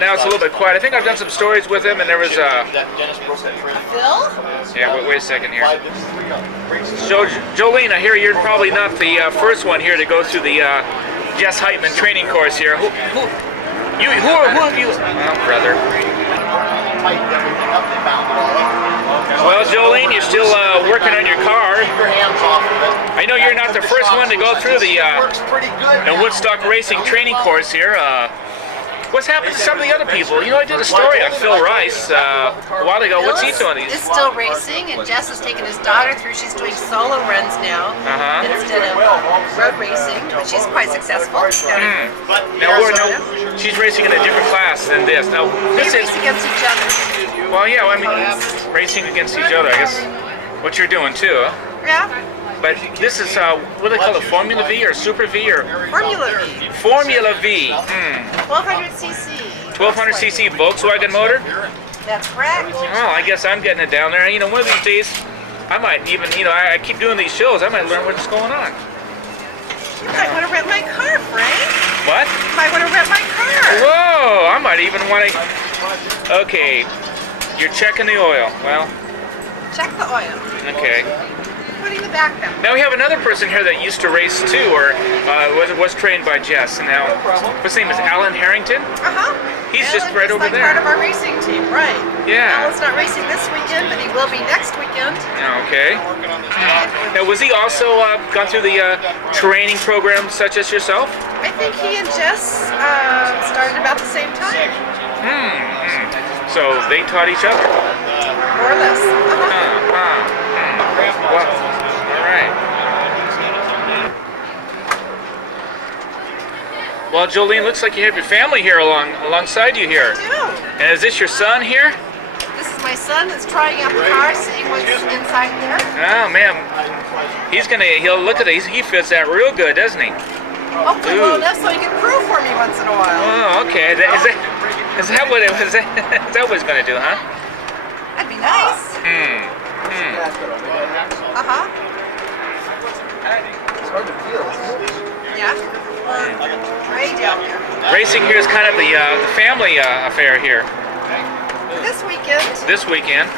now it's a little bit quiet. I think I've done some stories with him, and there was Phil? yeah, wait a second here. So, Jolene, I hear you're probably not the first one here to go through the Jess Heitman training course here. Who have you? Oh, brother. Well, Jolene, you're still working on your car. I know you're not the first one to go through the Woodstock Racing training course here. What's happened to some of the other people? You know, I did a story on Phil Rice a while ago. What's he doing? He's still racing, and Jess has taken his daughter through. She's doing solo runs now instead of road racing, but she's quite successful. Now, she's racing in a different class than this. Now, this They is race against each other. well, yeah. I mean, racing against each other. I guess what you're doing too. Huh? Yeah. But this is what do they call it? Formula V or Super V or Formula V. Formula V. 1200cc. 1200cc Volkswagen motor. That's correct. Well, I guess I'm getting it down there. You know, one of these days, I might even, you know, I keep doing these shows. I might learn what's going on. You might want to rent my car, Frank. What? You might want to rent my car. Whoa! I might even want to. Okay, you're checking the oil. Well, Check the oil. okay. Putting the back down. Now we have another person here that used to race too, or was trained by Jess. And now, his name is Alan Harrington. He's just right over there. Part of our racing team, right? Yeah. Alan's not racing this weekend, but he will be next weekend. Okay. Now, was he also gone through the training program such as yourself? I think he and Jess started about the same time. So they taught each other. More or less. Wow. All right. Well, Jolene, looks like you have your family here alongside you here. I do. And is this your son here? This is my son that's trying out the car, seeing what's inside there. Oh man, he'll look at it. He fits that real good, doesn't he? Hopefully well enough so he can crew for me once in a while. Oh, okay. Is that what it's going to do, huh? That'd be nice. It's hard to feel. Yeah. Way down there. Racing here is kind of the family affair here. This weekend. This weekend.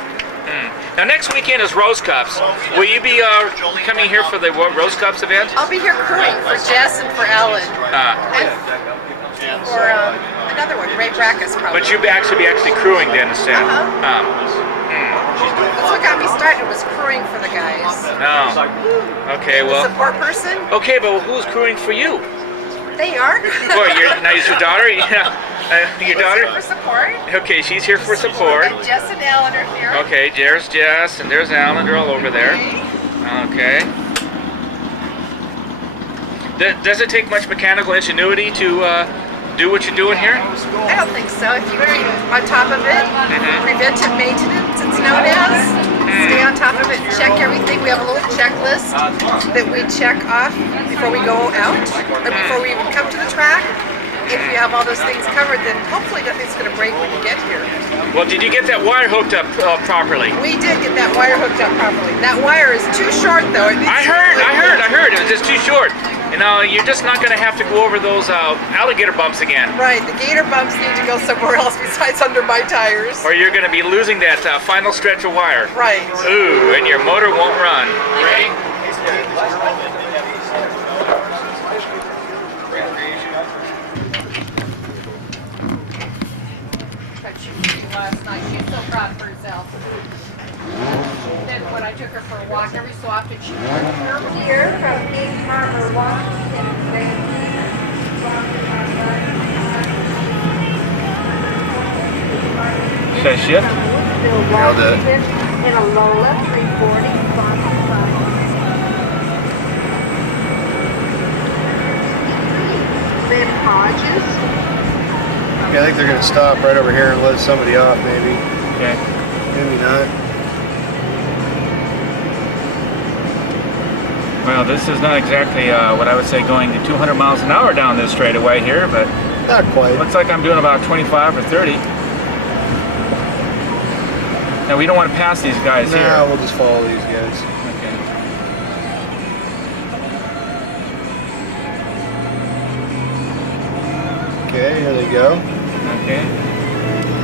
Now next weekend is Rose Cups. Will you be coming here for the Rose Cups event? I'll be here crewing for Jess and for Ellen. And for another one, Ray Brackus probably. But you'll actually be crewing then instead. That's what got me started, was crewing for the guys. Oh. Okay, well. Support person. Okay, but who's crewing for you? They are. Well, now is your daughter? Yeah. Your daughter? For support. Okay, she's here for support. And Jess and Ellen are here. Okay, there's Jess and there's Alan. They're all over there. Okay. Does it take much mechanical ingenuity to do what you're doing here? I don't think so. If you keep on top of it, preventive maintenance, it's known as. Stay on top of it, check everything. We have a little checklist that we check off before we go out, or before we even come to the track. If you have all those things covered, then hopefully nothing's going to break when you get here. Well, did you get that wire hooked up properly? We did get that wire hooked up properly. That wire is too short, though. I heard. It was just too short. And you're just not going to have to go over those alligator bumps again. Right, the gator bumps need to go somewhere else besides under my tires. Or you're going to be losing that final stretch of wire. Right. Ooh, and your motor won't run. Right. Last night, she's so proud of herself. Then when I took her for a walk, every so often she would Here from East Harbor, Washington, Should I shift? Washington, in a Lola 340 Ben Hodges. Yeah, I think they're going to stop right over here and let somebody off, maybe. Okay. Maybe not. Well, this is not exactly what I would say going to 200 miles an hour down this straightaway here, but Not quite. looks like I'm doing about 25 or 30. Now, we don't want to pass these guys here. No, we'll just follow these guys. Okay. Okay, here they go. Okay.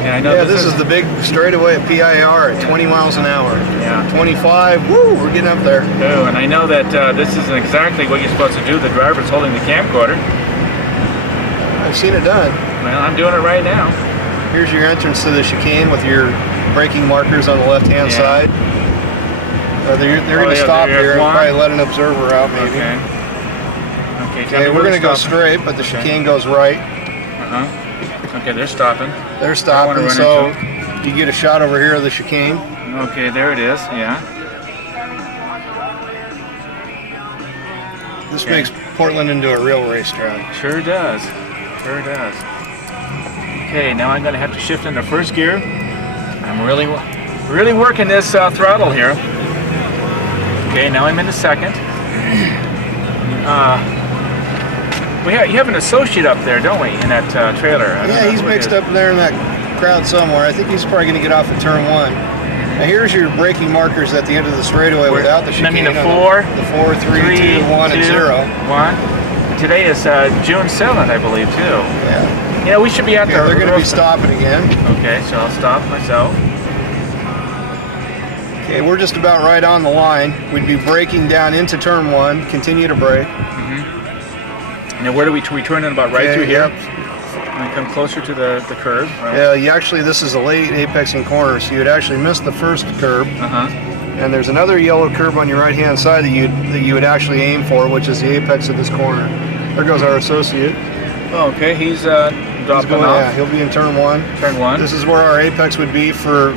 Yeah, I know. Yeah, this is the big straightaway at PIR at 20 miles an hour. Yeah. 25, woo, we're getting up there. Oh, and I know that this isn't exactly what you're supposed to do. The driver's holding the camcorder. I've seen it done. Well, I'm doing it right now. Here's your entrance to the chicane with your braking markers on the left-hand Yeah. side. They're going to stop there's here and one. probably let an observer out maybe. Okay. Okay, tell Okay, me we're where going to go stopping. straight, but the chicane goes right. Okay, they're stopping. They're stopping, run so into you get a shot over here of the chicane. Okay, there it is. Yeah. This Okay. makes Portland into a real racetrack. Sure does. Sure does. Okay, now I'm going to have to shift into first gear. I'm really working this throttle here. Okay, now I'm in the second. You have an associate up there, don't we, in that trailer? I don't know Yeah, he's who it mixed is. up there in that crowd somewhere. I think he's probably going to get off at turn 1. Now here's your braking markers at the end of the straightaway without the chicane. I mean the on 4, the 4, 3, 2, 1, and 0. 1. Today is June 7th, I believe, too. Yeah. You know, we should be at Okay, they're going to be stopping again. Okay, so I'll stop myself. Okay, we're just about right on the line. We'd be braking down into turn 1. Continue to brake. Now, where do we turn in about right Okay, through here? yep. And come closer to the curve. Right? Yeah, you actually, this is a late apexing corner, so you'd actually miss the first curb. And there's another yellow curb on your right-hand side that you would actually aim for, which is the apex of this corner. There goes our associate. Oh, okay, he's He's dropping going, off. yeah, he'll be in turn 1. Turn 1. This is where our apex would be for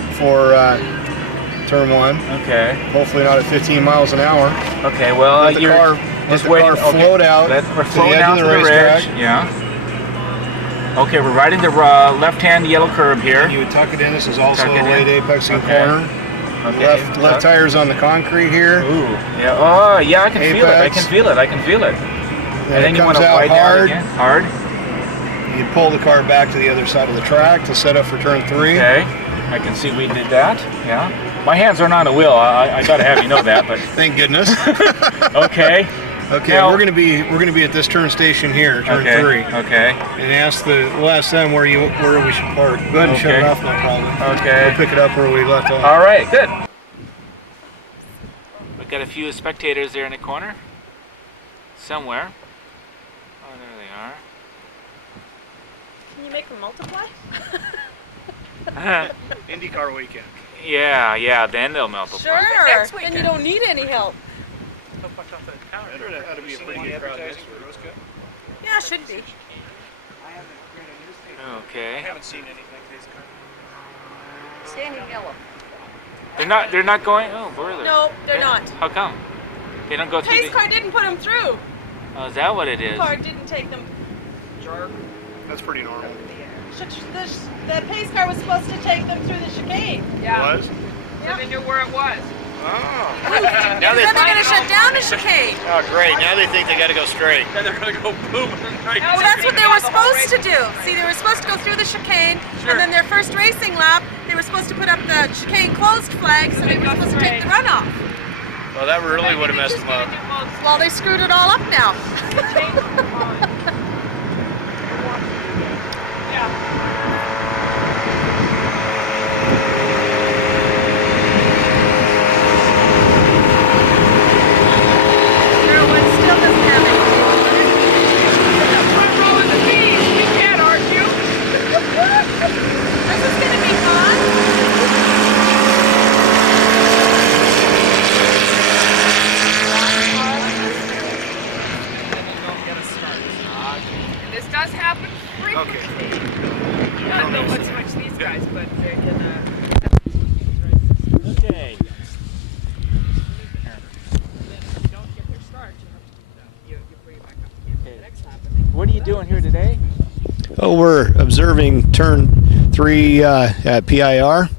turn 1. Okay. Hopefully not at 15 miles an hour. Okay. Well, Let the you're car, just let the waiting. car float out We're to the flowing edge down of to the the ridge. racetrack. Yeah. Okay, we're riding the left-hand yellow curb here. You would tuck it in. This is also Tuck a it late in. apexing Okay. corner. Okay. Left tires on the concrete here. Ooh. Yeah. Oh, yeah. I can feel it. I Apex. can feel it. I can feel it. And then it you want comes to out widen out hard. again. Hard. You pull the car back to the other side of the track to set up for turn 3. Okay. I can see we did that. Yeah. My hands aren't on the wheel. I gotta have you know that. But Thank goodness. okay. Okay, Now- we're gonna be at this turn station here, turn 3. Okay. And we'll ask them where we should park. Go ahead and shut it Okay. off, no problem. Okay. We'll pick it up where we left off. All right. Good. We've got a few spectators there in the corner. Somewhere. Oh, there they are. Can you make them multiply? IndyCar weekend. Yeah, then they'll multiply. Sure. Next Then you weekend. don't need any help. That ought to be a pretty good crowd next week. Yeah, should be. Okay. haven't seen anything. Standing yellow. They're not going. Oh, where are they? No, they're not. How come? They don't go through Pace the. car didn't put them through. Oh, is that what it is? Car didn't take them. Jerk. That's pretty normal. The pace car was supposed to take them through the chicane. Yeah. Was? Yeah. They knew where it was. Oh. Now they're going to shut down the chicane. Oh, great. Now they think they got to go straight. Well, that's what they were supposed to do. See, they were supposed to go through the chicane, and then their first racing lap, they were supposed to put up the chicane closed flag, so they were supposed to take the runoff. Well, that really would have messed them up. Well, they screwed it all up now. Carolyn still doesn't have This is going to be fun. This does happen frequently. Not so much these guys, but they're gonna. Okay. What are you doing here today? Oh, we're observing turn 3 at PIR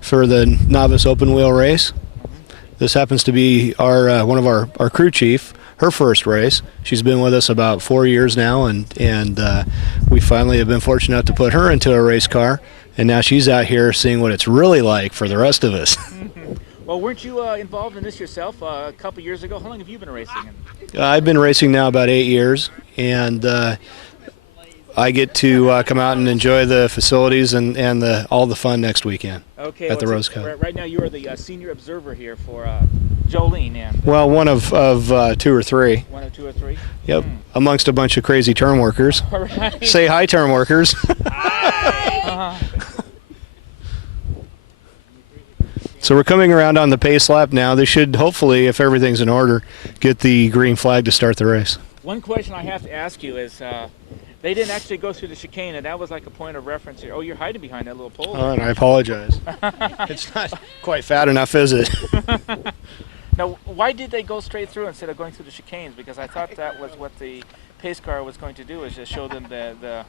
for the novice open wheel race. This happens to be our one of our crew chief, her first race. She's been with us about 4 years now, and we finally have been fortunate enough to put her into a race car, and now she's out here seeing what it's really like for the rest of us. Well, weren't you involved in this yourself a couple years ago? How long have you been racing? I've been racing now about 8 years, and I get to come out and enjoy the facilities and all the fun next weekend. Okay. At the Rose Cup. Right now, you are the senior observer here for Jolene, and Well, one of 2 or 3. 1 or 2 or 3. Yep, amongst a bunch of crazy turn workers. All right. Say hi, turn workers. So we're coming around on the pace lap now. They should hopefully, if everything's in order, get the green flag to start the race. One question I have to ask you is, they didn't actually go through the chicane, and that was like a point of reference here. Oh, you're hiding behind that little pole. Oh, and I apologize. It's not quite fat enough, is it? Now, why did they go straight through instead of going through the chicanes? Because I thought that was what the pace car was going to do, is just show them the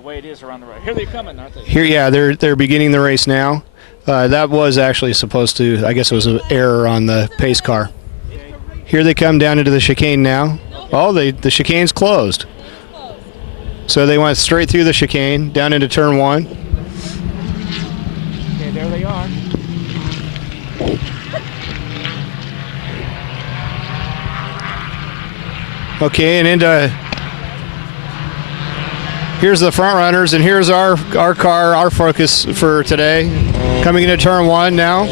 way it is around the road. Here they're coming, aren't they? Here, yeah, they're beginning the race now. That was actually supposed to, I guess it was an error on the pace car. Here they come down into the chicane now. Oh, the chicane's closed. So they went straight through the chicane, down into turn 1. Okay, there they are. Okay, and into, here's the front runners, and here's our car, our focus for today. Coming into turn 1 now.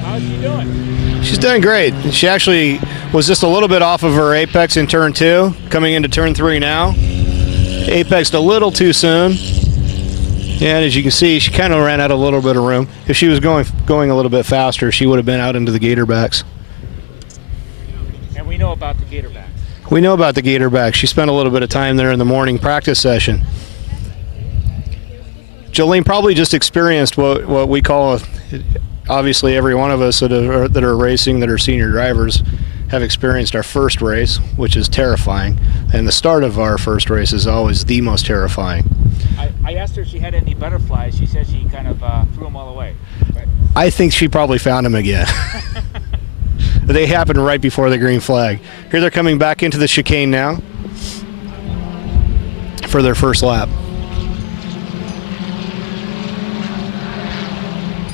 How's she doing? She's doing great. She actually was just a little bit off of her apex in turn 2, coming into turn 3 now. Apexed a little too soon. And as you can see, she kind of ran out a little bit of room. If she was going a little bit faster, she would have been out into the gatorbacks. And we know about the Gatorbacks. We know about the gatorbacks. She spent a little bit of time there in the morning practice session. Jolene probably just experienced what we call, obviously every one of us that are racing, that are senior drivers, have experienced our first race, which is terrifying. And the start of our first race is always the most terrifying. I asked her if she had any butterflies. She said she kind of threw them all away. Right? I think she probably found them again. They happened right before the green flag. Here they're coming back into the chicane now for their first lap.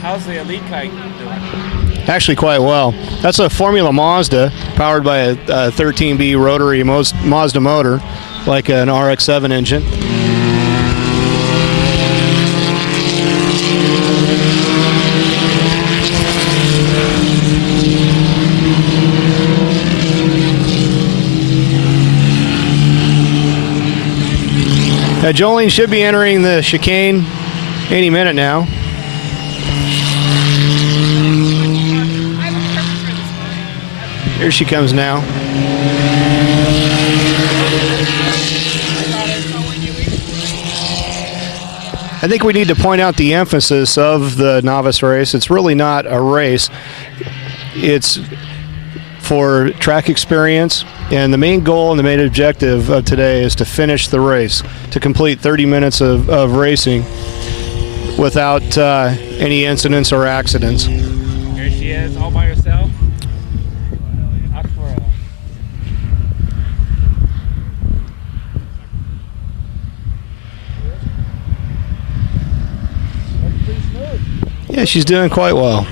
How's the elite kite doing? Actually quite well. That's a Formula Mazda powered by a 13B rotary Mazda motor, like an RX-7 engine. Jolene should be entering the chicane any minute now. Here she comes now. I think we need to point out the emphasis of the novice race. It's really not a race. It's for track experience, and the main goal and the main objective of today is to finish the race, to complete 30 minutes of racing without any incidents or accidents. Here she is, all by herself. Out for a... Looks pretty smooth. Yeah, she's doing quite well.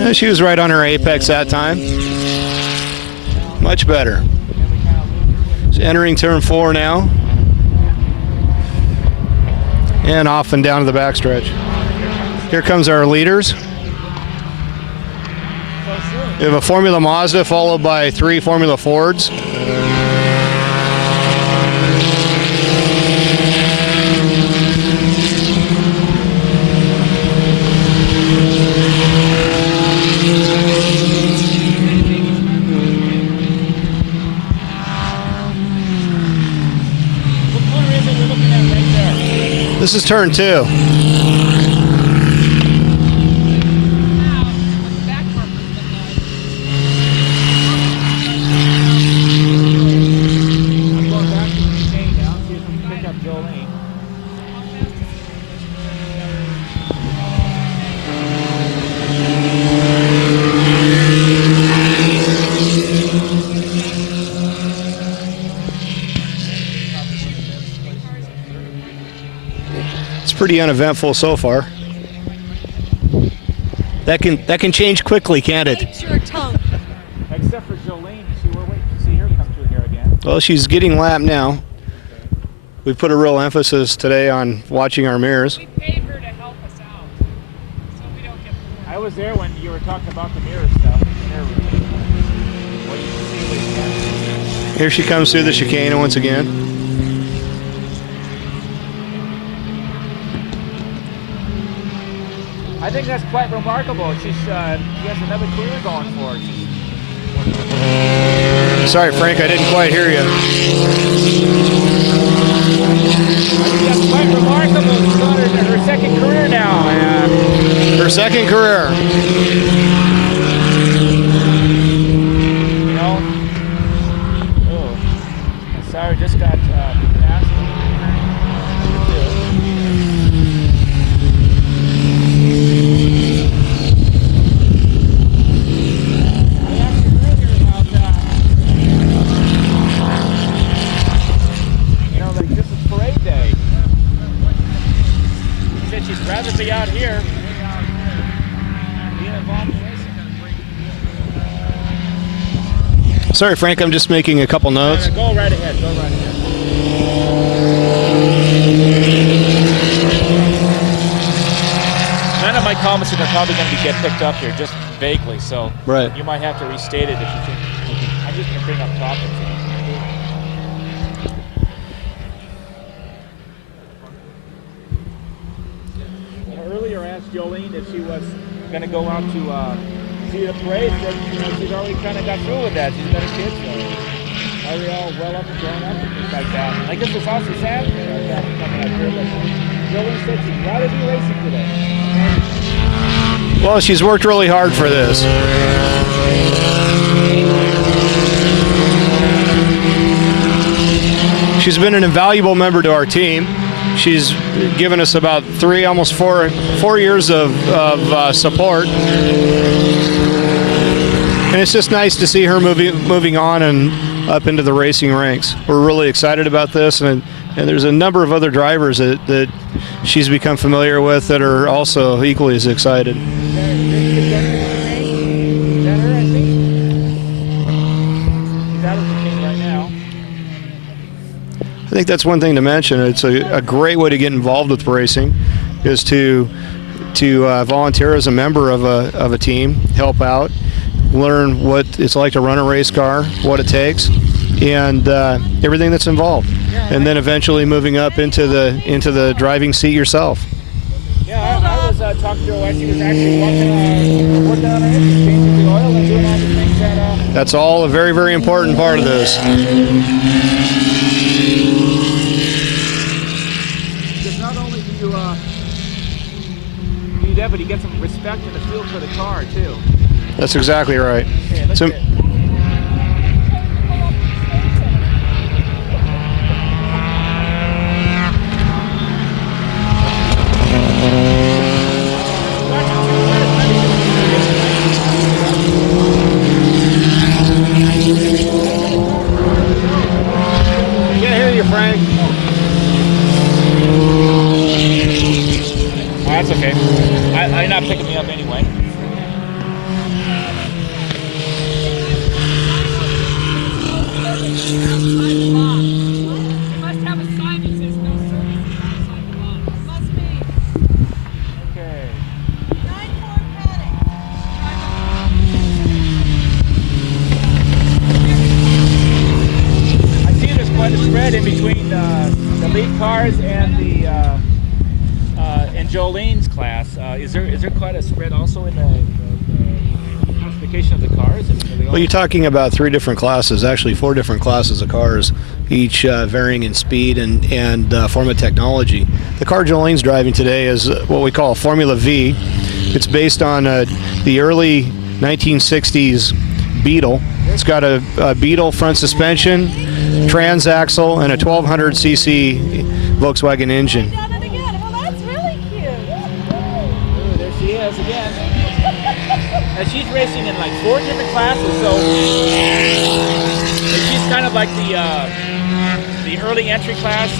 Yeah, she was right on her apex that time. Much better. She's entering turn 4 now. And off and down to the backstretch. Here comes our leaders. We have a Formula Mazda followed by 3 Formula Fords. This is turn 2. It's pretty uneventful so far. That can change quickly, can't it? Bite your tongue. Except for Jolene, we're waiting to see her come through here again. Well, she's getting lapped now. We put a real emphasis today on watching our mirrors. We paid her to help us out, so we don't get bored. I was there when you were talking about the mirror stuff. Mirror routine. What you see what you can. Here she comes through the chicane once again. I think that's quite remarkable. She has another career going for her. Sorry, Frank, I didn't quite hear you. That's quite remarkable. She's on her second career now. Her second career. You know, oh, sorry, just got passed. She'd rather be out here being involved in racing. Sorry, Frank, I'm just making a couple notes. Go right ahead. Go right ahead. None of my comments are probably going to get picked up here, just vaguely. So Right. you might have to restate it if you think. I'm just going to bring up topics. Earlier, I asked Jolene if she was going to go out to see the parade. Said, she's already kind of got through with that. She's got her kids already all well up and grown up and things like that. I guess it's also sad coming up here, but Jolene said she'd rather be racing today. Well, she's worked really hard for this. She's been an invaluable member to our team. She's given us about almost four years of support, and it's just nice to see her moving on and up into the racing ranks. We're really excited about this, and there's a number of other drivers that she's become familiar with that are also equally as excited. I think that's one thing to mention. It's a great way to get involved with racing, is to volunteer as a member of a team, help out, learn what it's like to run a race car, what it takes, and everything that's involved, and then eventually moving up into the driving seat yourself. Yeah, I was talking to her while she was actually working on her engine, changing the oil and doing all the things that. That's all a very, very important part of this. Not only do you do that, but you get some respect and a feel for the car too. That's exactly right. Okay, So, can't hear you, Frank. That's okay. I'm not picking me up anyway. Must have a sign that says no service outside the box. Must be. Okay. 9-4 paddock. I see there's quite a spread in between the lead cars and the and Jolene's class. Is there quite a spread also in the classification of the cars? well, you're talking about 3 different classes, actually 4 different classes of cars, each varying in speed and form of technology. The car Jolene's driving today is what we call a Formula V. It's based on the early 1960s Beetle. It's got a Beetle front suspension, transaxle, and a 1200cc Volkswagen engine. Done it again. Well, that's really cute. Ooh, there she is again. And she's racing in like 4 different classes, so she's kind of like the the early entry class.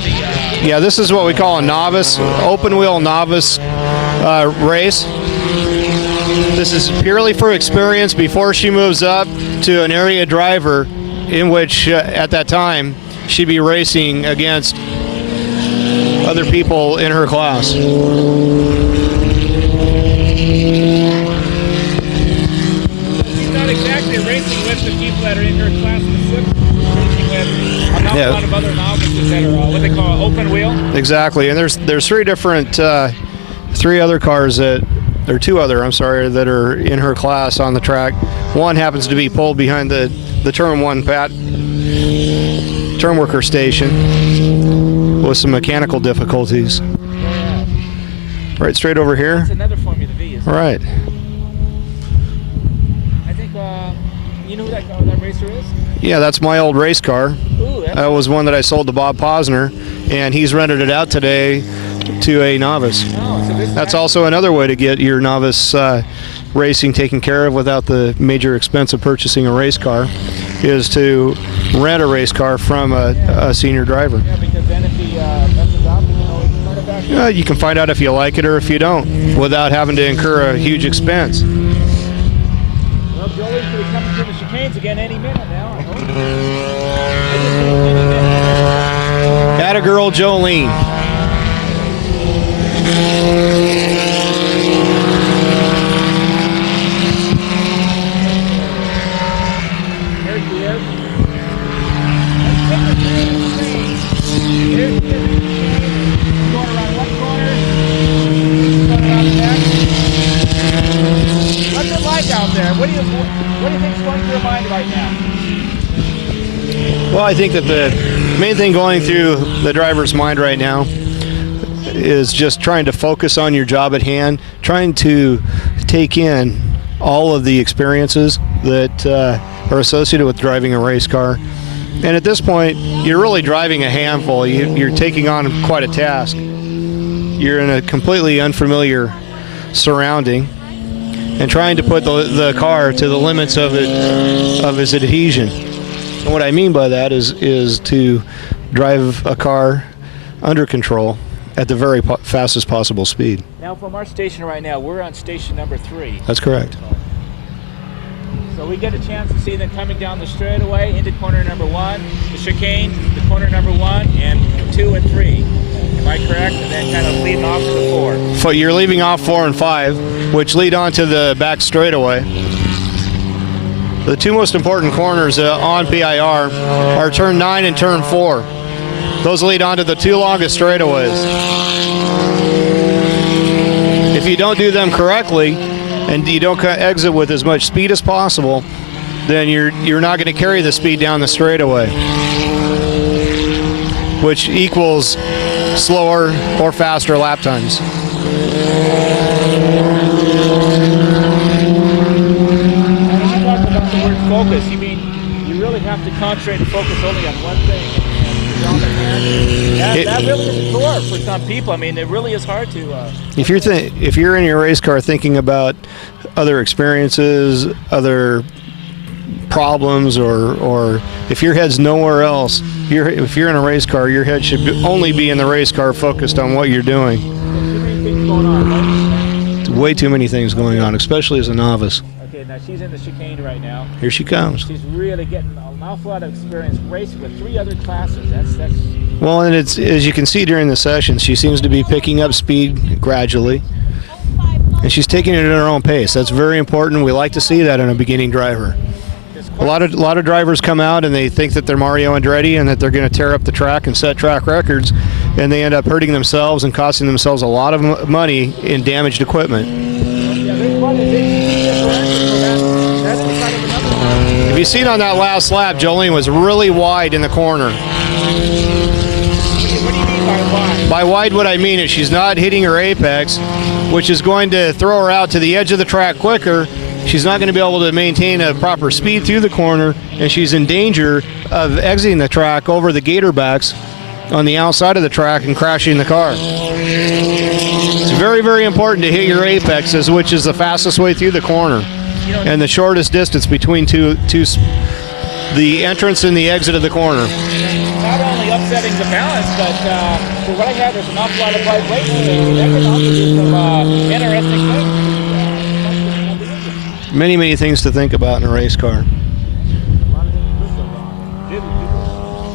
Yeah, this is what we call a novice, open wheel novice race. This is purely for experience before she moves up to an area driver, in which at that time she'd be racing against other people in her class. She's not exactly racing with the people that are in her class specifically. Racing with an awful lot of other novices that are what they call open wheel. Exactly, and there's three other cars that, or two other, I'm sorry, that are in her class on the track. One happens to be pulled behind the turn one turn worker station with some mechanical difficulties. Right straight over here. That's another Formula V, isn't it? Right. I think, you know who that racer is? Yeah, that's my old race car. Ooh, That was one that I sold to Bob Posner, and he's rented it out today to a novice. oh, so this That's also another way to get your novice racing taken care of without the major expense of purchasing a race car, is to rent a race car from a senior driver. Yeah, because then if he messes up, you can always turn it back. You can find out if you like it or if you don't, without having to incur a huge expense. Well, Jolene could be coming through the chicanes again any minute now, I hope. Atta girl Jolene. There she is. Let's take her through the chicane. Here's the chicane. Going around one corner. Going around the back. What's it like out there? What do you think's going through your mind right now? Well, I think that the main thing going through the driver's mind right now is just trying to focus on your job at hand, trying to take in all of the experiences that are associated with driving a race car. And at this point, you're really driving a handful. You're taking on quite a task. You're in a completely unfamiliar surrounding and trying to put the car to the limits of its adhesion. And what I mean by that is to drive a car under control at the very fastest possible speed. Now, from our station right now, we're on station number 3. That's correct. So we get a chance to see them coming down the straightaway into corner number 1, the chicane, the corner number 1, and 2 and 3. Am I correct? And then kind of leading off to the 4. So you're leaving off 4 and 5, which lead on to the back straightaway. The two most important corners on PIR are turn 9 and turn 4. Those lead on to the two longest straightaways. If you don't do them correctly and you don't exit with as much speed as possible, then you're not going to carry the speed down the straightaway, which equals slower or faster lap times. Focus. You mean you really have to concentrate and focus only on one thing? That really is a chore for some people. I mean, it really is hard to. If you're in your race car thinking about other experiences, other problems, or if your head's nowhere else, if you're in a race car, your head should only be in the race car, focused on what you're doing. Too many things going on, right? Way too many things going on, especially as a novice. Okay, now she's in the chicane right now. Here she comes. She's really getting an awful lot of experience racing with 3 other classes. That's. Well, and it's, as you can see during the session, she seems to be picking up speed gradually, and she's taking it at her own pace. That's very important. We like to see that in a beginning driver. A lot of drivers come out and they think that they're Mario Andretti and that they're going to tear up the track and set track records, and they end up hurting themselves and costing themselves a lot of money in damaged equipment. If you seen on that last lap, Jolene was really wide in the corner. What do you mean by wide? By wide, what I mean is she's not hitting her apex, which is going to throw her out to the edge of the track quicker. She's not going to be able to maintain a proper speed through the corner, and she's in danger of exiting the track over the gator backs on the outside of the track and crashing the car. It's very, very important to hit your apexes, which is the fastest way through the corner and the shortest distance between the entrance and the exit of the corner. Now, not only upsetting the balance, but for what I have, there's an awful lot of vibration. So that can also do some interesting things. Many things to think about in a race car.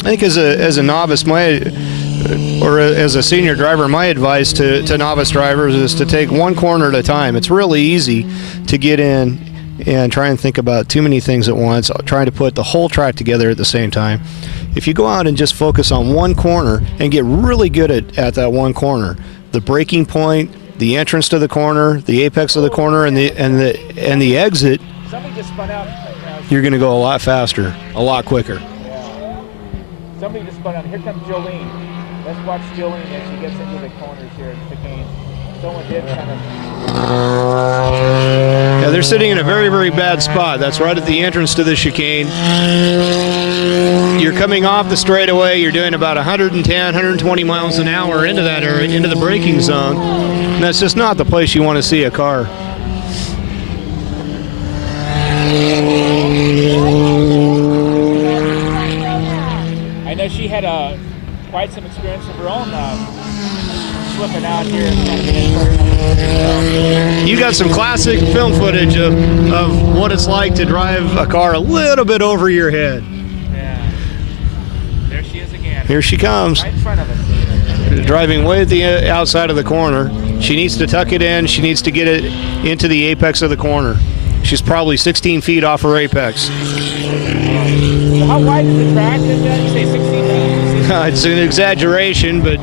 I think as a novice, or as a senior driver, my advice to novice drivers is to take one corner at a time. It's really easy to get in and try and think about too many things at once, trying to put the whole track together at the same time. If you go out and just focus on one corner and get really good at that one corner, the braking point, the entrance to the corner, the apex of the corner, and the exit, you're going to go a lot faster, a lot quicker. Somebody just spun out. Here comes Jolene. Let's watch Jolene as she gets into the corners here in chicane. Someone did kind of... Yeah, they're sitting in a very bad spot. That's right at the entrance to the chicane. You're coming off the straightaway. You're doing about 110, 120 miles an hour into that area, into the braking zone. And that's just not the place you want to see a car. I know she had quite some experience of her own slipping out here. You got some classic film footage of what it's like to drive a car a little bit over your head. Yeah. There she is again. Here she comes. Right in front of us. Driving way at the outside of the corner. She needs to tuck it in. She needs to get it into the apex of the corner. She's probably 16 feet off her apex. So how wide is the track? Is that? You say 16 feet? It's an exaggeration, but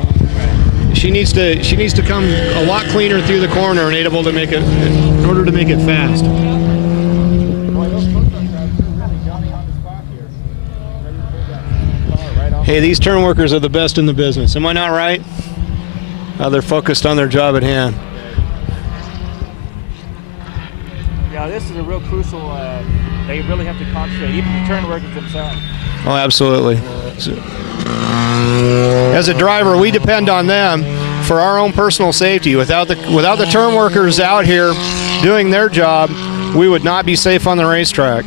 she needs to come a lot cleaner through the corner and able to make it in order to make it fast. Hey, these turn workers are the best in the business. Am I not right? They're focused on their job at hand. Yeah, this is a real crucial. They really have to concentrate, even the turn workers themselves. Oh, absolutely. As a driver, we depend on them for our own personal safety. Without the turn workers out here doing their job, we would not be safe on the racetrack.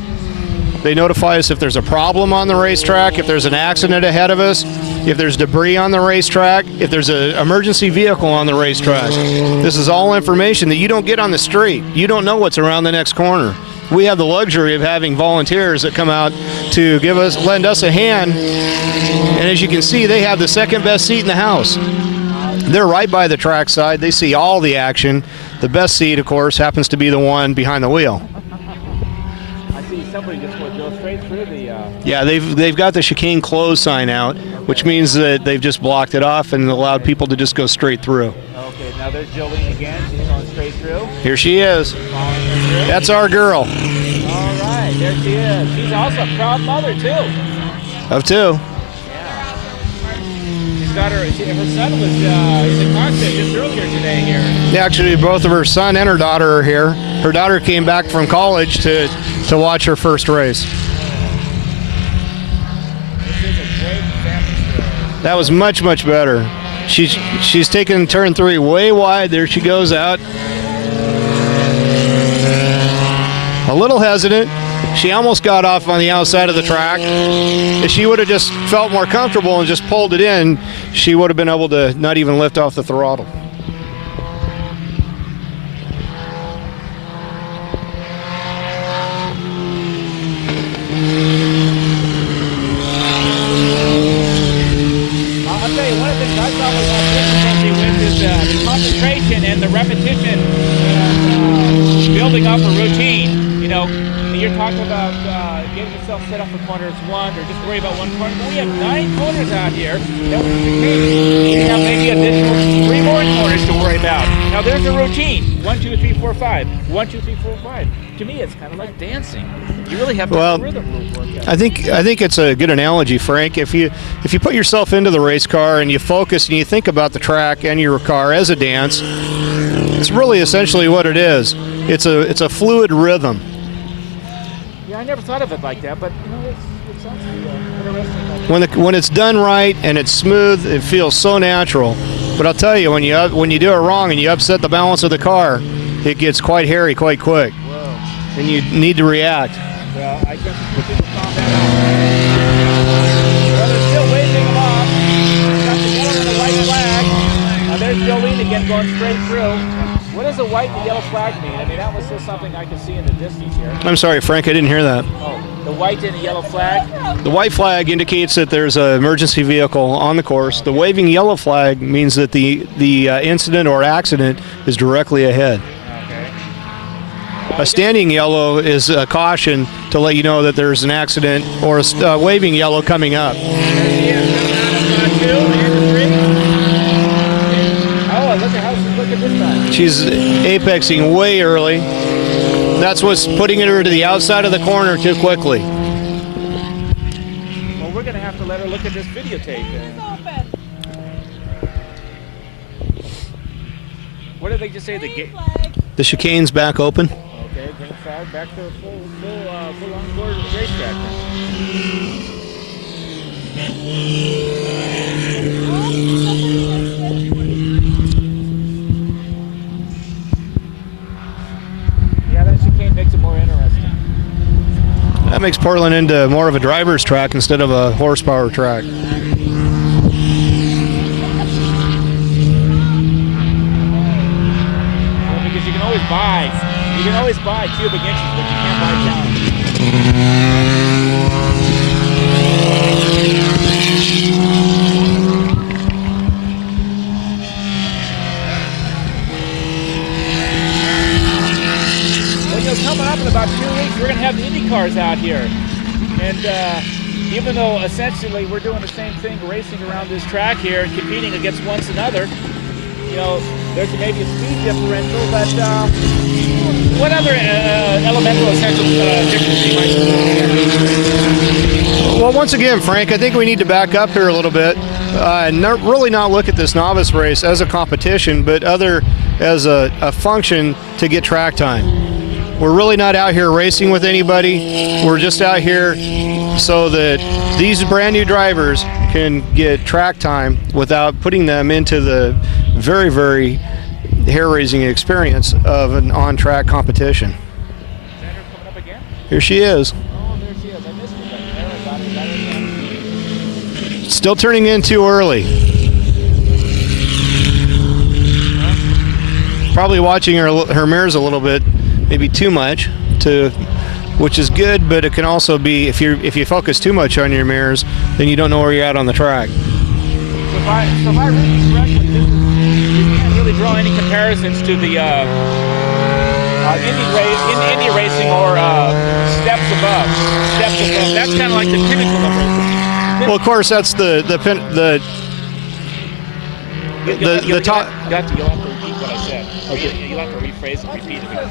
They notify us if there's a problem on the racetrack, if there's an accident ahead of us, if there's debris on the racetrack, if there's an emergency vehicle on the racetrack. This is all information that you don't get on the street. You don't know what's around the next corner. We have the luxury of having volunteers that come out to lend us a hand. And as you can see, they have the second best seat in the house. They're right by the track side. They see all the action. The best seat, of course, happens to be the one behind the wheel. I see somebody just go straight through the... Yeah, they've got the chicane closed sign out, which means that they've just blocked it off and allowed people to just go straight through. Okay, now there's Jolene again. She's going straight through. Here she is. That's our girl. All right, there she is. She's also a proud mother, too. Of two. She's got her son was in the cockpit just earlier today here. Yeah, actually, both of her son and her daughter are here. Her daughter came back from college to watch her first race. This is a great family story. That was much better. She's taken turn 3 way wide. There she goes out. A little hesitant. She almost got off on the outside of the track. If she would have just felt more comfortable and just pulled it in, she would have been able to not even lift off the throttle. I'll tell you, one of the things I thought was difficulty with is the concentration and the repetition and building up a routine. You know, you're talking about getting yourself set up for corners 1 or just worry about one corner. But we have 9 corners out here. That was the case. You have maybe additional 3 more corners to worry about. Now there's a routine. 1, 2, 3, 4, 5. 1, 2, 3, 4, 5. To me, it's kind of like dancing. You really have to have a rhythm work out. I think it's a good analogy, Frank. If you put yourself into the race car and you focus and you think about the track and your car as a dance, it's really essentially what it is. It's a fluid rhythm. Yeah, I never thought of it like that, but you know, it sounds interesting. When it's done right and it's smooth, it feels so natural. But I'll tell you, when you do it wrong and you upset the balance of the car, it gets quite hairy quite quick. Whoa. And you need to react. Well, I guess people found that out. Well, they're still waving them There's Jolene again going straight through. What does the white and yellow flag mean? I mean, that was just something I could see in the distance here. I'm sorry, Frank, I didn't hear that. Oh, the white and the yellow flag? The white flag indicates that there's an emergency vehicle on the course. The waving yellow flag means that the incident or accident is directly ahead. Okay. A standing yellow is a caution to let you know that there's an accident, or a waving yellow coming up. There she is, coming out of 2 and 3. Oh, look at how she's looking this time. She's apexing way early. That's what's putting her to the outside of the corner too quickly. Well, we're going to have to let her look at this videotape. It's open. What did they just say? The Green gate? flag. The chicane's back open. Okay, green flag, back to full on-board racetrack. Yeah, that chicane makes it more interesting. That makes Portland into more of a driver's track instead of a horsepower track. Well, because you can always buy cubic inches, but you can't buy gallons. Well, coming up in about 2 weeks, we're going to have the Indy cars out here. And even though essentially we're doing the same thing, racing around this track here and competing against one another, you know, there's maybe a speed differential, but what other elemental essential differences you might see? Well, once again, Frank, I think we need to back up here a little bit and really not look at this novice race as a competition, but as a function to get track time. We're really not out here racing with anybody. We're just out here so that these brand new drivers can get track time without putting them into the very, very hair-raising experience of an on-track competition. Is that her coming up again? Here she is. Oh, there she is. I missed her. There, I got it. Still turning in too early. Probably watching her mirrors a little bit, maybe too much, which is good, but it can also be, if you focus too much on your mirrors, then you don't know where you're at on the track. So if I read this correctly, you can't really draw any comparisons to the Indy racing or steps above. That's kind of like the pinnacle of racing. Well, of course, that's the top. You'll have to repeat what I said. Okay. You'll have to rephrase and repeat it because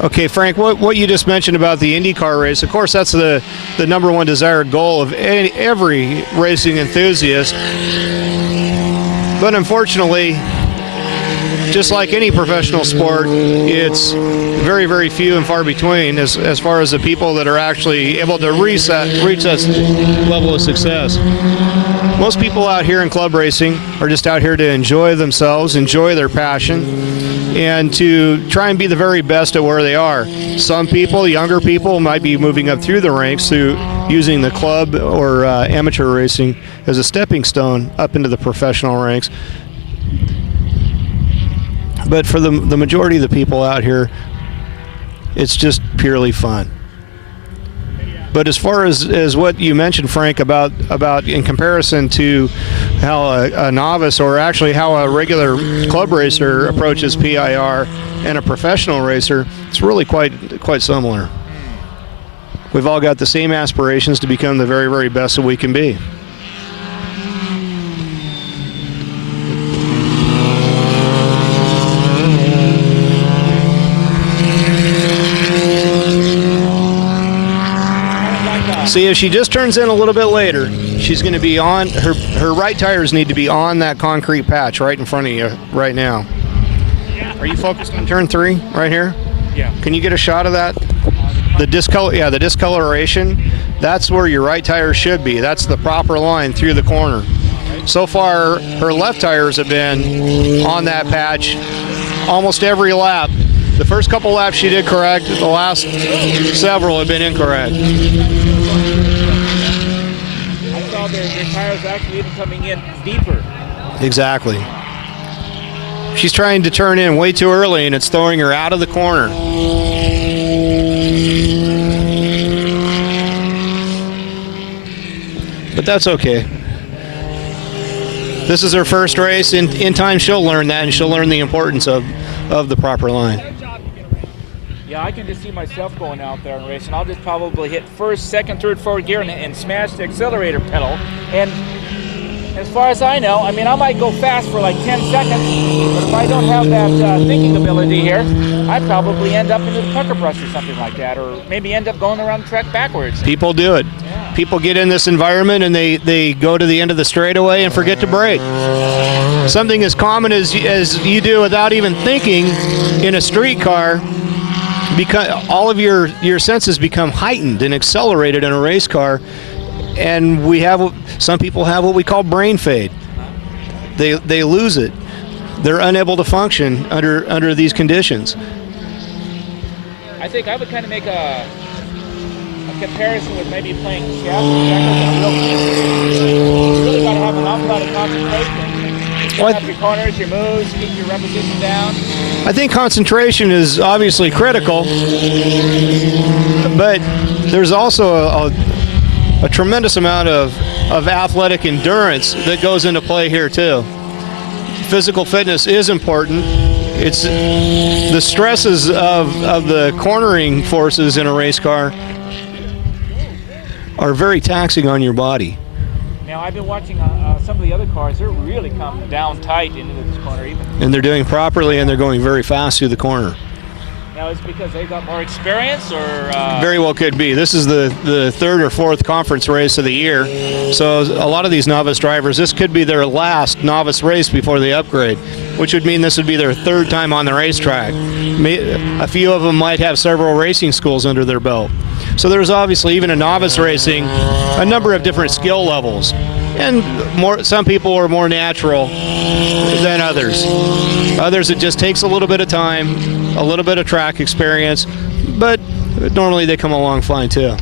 Okay, Frank, what you just mentioned about the IndyCar race, of course, that's the number one desired goal of every racing enthusiast. But unfortunately, just like any professional sport, it's very, very few and far between as far as the people that are actually able to reach that level of success. Most people out here in club racing are just out here to enjoy themselves, enjoy their passion, and to try and be the very best at where they are. Some people, younger people, might be moving up through the ranks through using the club or amateur racing as a stepping stone up into the professional ranks. But for the majority of the people out here, it's just purely fun. But as far as what you mentioned, Frank, about in comparison to how a novice, or actually how a regular club racer approaches PIR and a professional racer, it's really quite similar. We've all got the same aspirations to become the very, very best that we can be. See, if she just turns in a little bit later, she's going to be on, her right tires need to be on that concrete patch right in front of you right now. Are you focused on turn 3 right here? Yeah. Can you get a shot of that? The discoloration, that's where your right tire should be. That's the proper line through the corner. So far, her left tires have been on that patch almost every lap. The first couple laps she did correct. The last several have been incorrect. I saw their tires actually even coming in deeper. Exactly. She's trying to turn in way too early, and it's throwing her out of the corner. But that's okay. This is her first race. In time, she'll learn that, and she'll learn the importance of the proper line. Yeah, I can just see myself going out there and racing. I'll just probably hit first, second, third, fourth gear and smash the accelerator pedal. And as far as I know, I mean, I might go fast for like 10 seconds, but if I don't have that thinking ability here, I probably end up into the pucker brush or something like that, or maybe end up going around the track backwards. People do it. Yeah. People get in this environment and they go to the end of the straightaway and forget to brake. Something as common as you do without even thinking in a street car, because all of your senses become heightened and accelerated in a race car, and some people have what we call brain fade. They lose it. They're unable to function under these conditions. I think I would kind of make a comparison with maybe playing chess or checkers on a real game. You really got to have an awful lot of concentration. Set up your corners, your moves, keep your repetition down. I think concentration is obviously critical, but there's also a tremendous amount of athletic endurance that goes into play here too. Physical fitness is important. It's the stresses of the cornering forces in a race car are very taxing on your body. Now, I've been watching some of the other cars. They're really come down tight into this corner even. And they're doing properly, and they're going very fast through the corner. Now, is it because they've got more experience, or? Very well could be. This is the third or fourth conference race of the year. So a lot of these novice drivers, this could be their last novice race before they upgrade, which would mean this would be their third time on the racetrack. A few of them might have several racing schools under their belt. So there's obviously, even in novice racing, a number of different skill levels. And some people are more natural than others. Others, it just takes a little bit of time, a little bit of track experience, but normally they come along fine too. I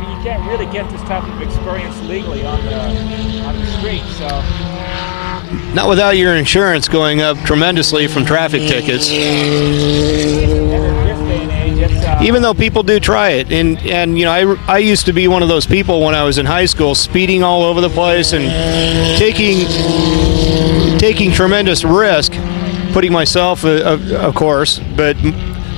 mean, you can't really get this type of experience legally on the street, so. Not without your insurance going up tremendously from traffic tickets. And in this day and age, it's, Even though people do try it, and you know, I used to be one of those people when I was in high school, speeding all over the place and taking tremendous risk, putting myself, of course, but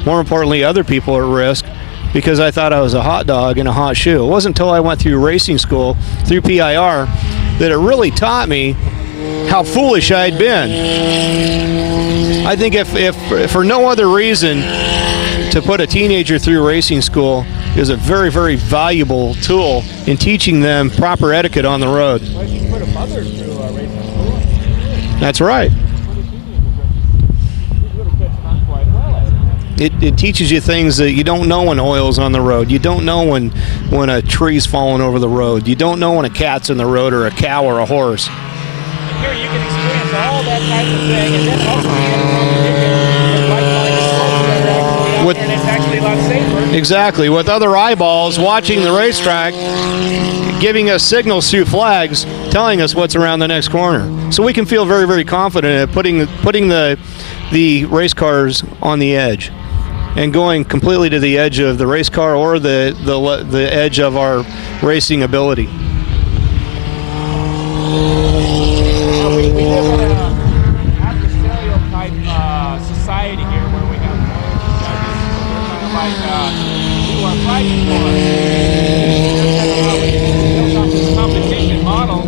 more importantly, other people at risk, because I thought I was a hot dog in a hot shoe. It wasn't until I went through racing school, through PIR, that it really taught me how foolish I'd been. I think if for no other reason, to put a teenager through racing school is a very, very valuable tool in teaching them proper etiquette on the road. Well, you can put a mother through racing school. That's right. It teaches you things that you don't know when oil's on the road. You don't know when a tree's falling over the road. You don't know when a cat's in the road, or a cow, or a horse. And here you can experience all that type of thing, and then also you get a competition with like-minded folks that are actually out there, and it's actually a lot safer. Exactly. With other eyeballs watching the racetrack, giving us signals through flags, telling us what's around the next corner. So we can feel very, very confident at putting the race cars on the edge, and going completely to the edge of the race car, or the edge of our racing ability. We live in an adversarial type society here, where we have lawyers and judges, so they're kind of like who are fighting for us. They're kind of how we built up this competition model.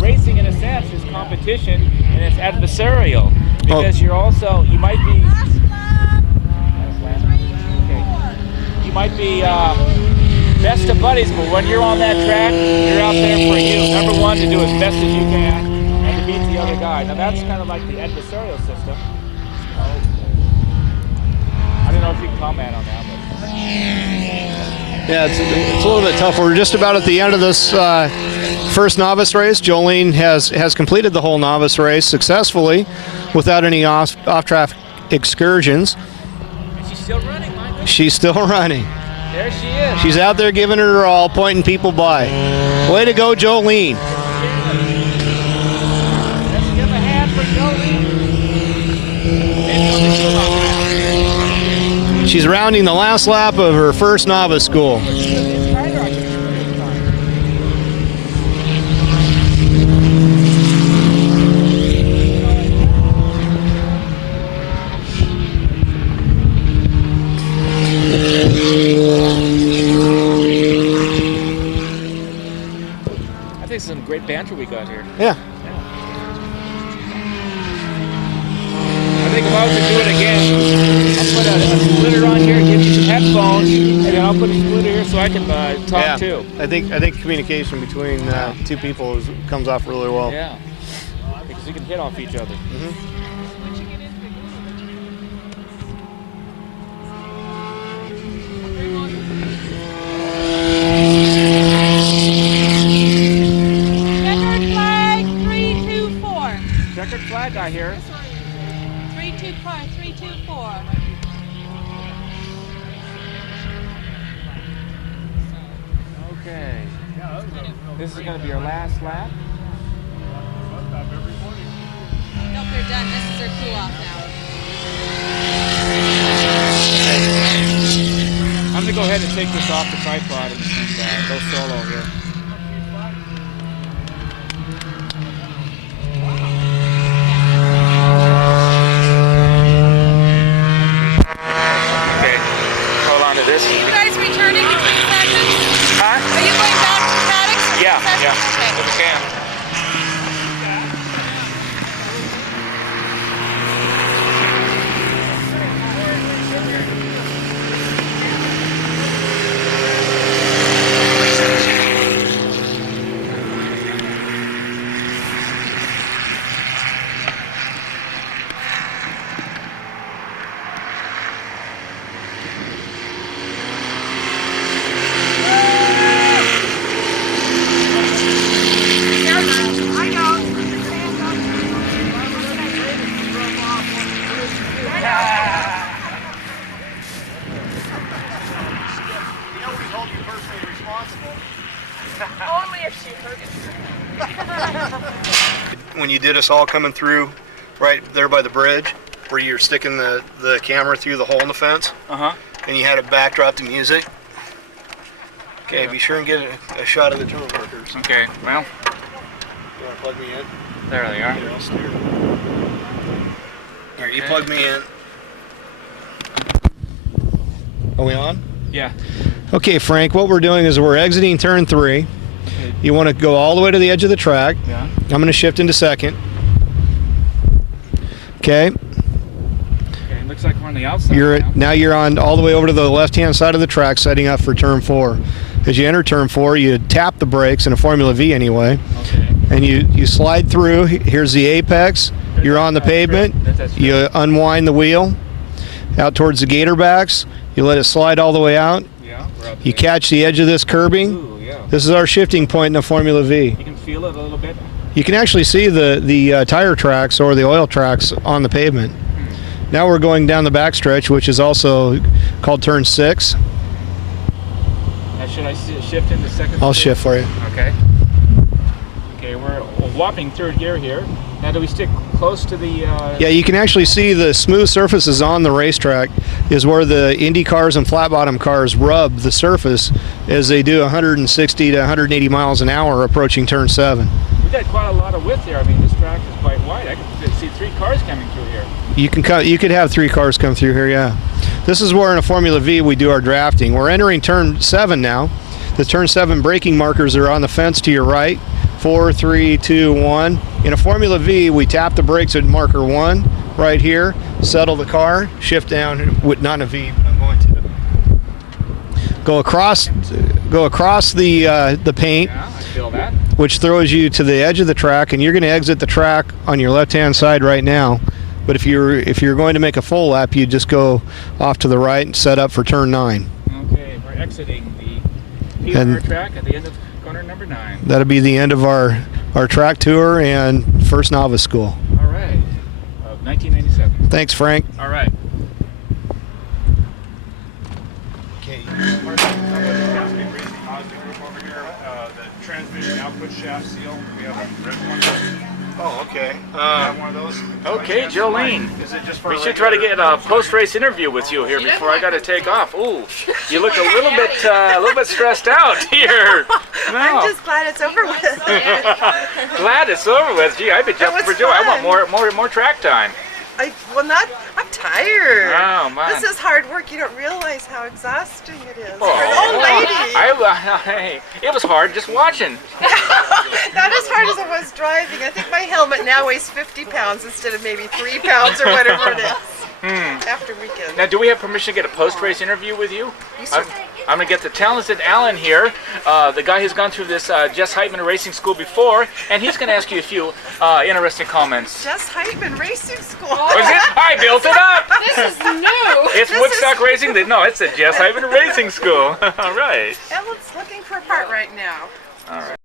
Racing, in a sense, is competition, and it's adversarial, because you might be. Okay. You might be. Best of buddies, but when you're on that track, you're out there for you. Number one, to do as best as you can, and to beat the other guy. Now that's kind of like the adversarial system. I don't know if you can comment on that. But. Yeah, it's a little bit tough. We're just about at the end of this first novice race. Jolene has completed the whole novice race successfully, without any off-track excursions. And she's still running, Michael. She's still running. There she is. She's out there giving her all, pointing people by. Way to go, Jolene. Let's give a hand for Jolene. She's rounding the last lap of her first novice school. I think some great banter we got here. Yeah. I think if I was to do it again, I'll put a splitter on here, give you some headphones, and then I'll put a splitter here so I can talk too. I think communication between two people comes off really well. Yeah, because we can hit off each other. Checkered flag 324. Checkered flag I hear. 324. Okay. This is going to be our last lap. Nope, they're done. This is their cool off now. I'm going to go ahead and take this off the tripod and go solo here. Okay, hold on to this. Are you guys returning between sessions? Huh? Are you going back to paddocks? between Yeah, sessions? yeah, Okay. if we can. When you did us all coming through right there by the bridge, where you're sticking the camera through the hole in the fence, and you had a backdrop to music. Okay, Yeah. be sure and get a shot of the turn markers. Okay, well, You want to plug me in? there they are. Here, I'll steer. Here, you plug me in. Are we on? Yeah. Okay, Frank, what we're doing is we're exiting turn 3. You want to go all the way to the edge of the track. Yeah. I'm going to shift into second. Okay. Okay, looks like we're on the outside Now you're on all the way over to the left-hand side of the track, setting up for turn 4. As you enter turn 4, you tap the brakes in a Formula V anyway, Okay. and you slide through. Here's the apex. You're on the pavement. You unwind the wheel out towards the gator backs. You let it slide all the way out. Yeah, we're up You there. catch the edge of this curbing. Ooh, yeah. This is our shifting point in a Formula V. You can feel it a little bit. You can actually see the tire tracks or the oil tracks on the pavement. Now we're going down the backstretch, which is also called turn 6. Now, should I shift into second? I'll gear? shift for you. Okay. Okay, we're a whopping third gear here. Now, do we stick close to the? Yeah, you can actually see the smooth surfaces on the racetrack is where the Indy cars and flat bottom cars rub the surface as they do 160 to 180 miles an hour approaching turn 7. We got quite a lot of width here. I mean, this track is quite wide. I can see 3 cars coming through here. You could have 3 cars come through here, yeah. This is where in a Formula V we do our drafting. We're entering turn 7 now. The turn 7 braking markers are on the fence to your right. 4, 3, 2, 1. In a Formula V, we tap the brakes at marker 1 right here, settle the car, shift down, not in a V, but I'm going to. Go across the paint, Yeah, I feel that. which throws you to the edge of the track, and you're going to exit the track on your left-hand side right now. But if you're going to make a full lap, you just go off to the right and set up for turn 9. Okay, we're exiting the PR track at the end of corner number 9. That'll be the end of our track tour and first novice school. All right, of 1997. Thanks, Frank. All right. Okay. the transmission output shaft seal. We have a red one. Oh, okay. Have one of those. Okay, Jolene. Is it just for We a should try to regular- get a post-race interview with you here before I got to take off. Ooh, you look a little bit stressed out here. No. I'm just glad it's over with. Glad it's over with. Gee, I've been jumping was for joy. I want fun. more track time. I'm tired. Oh, man. This is hard work. You don't realize how exhausting it is. Oh, For an old lady. hey, it was hard just watching. Not as hard as it was driving. I think my helmet now weighs 50 pounds instead of maybe 3 pounds or whatever it is. After weekend. Now, do we have permission to get a post-race interview with you? You I'm going to get the talented Alan here, the guy who's gone through this Jess Heitman Racing School before, and he's going to ask you a few interesting comments. Jess Heitman Racing School. Was it? I built it up! This is new. It's Woodstock Racing? No, it's the Jess Heitman Racing School. All right. Ellen's looking for a part right now. All right.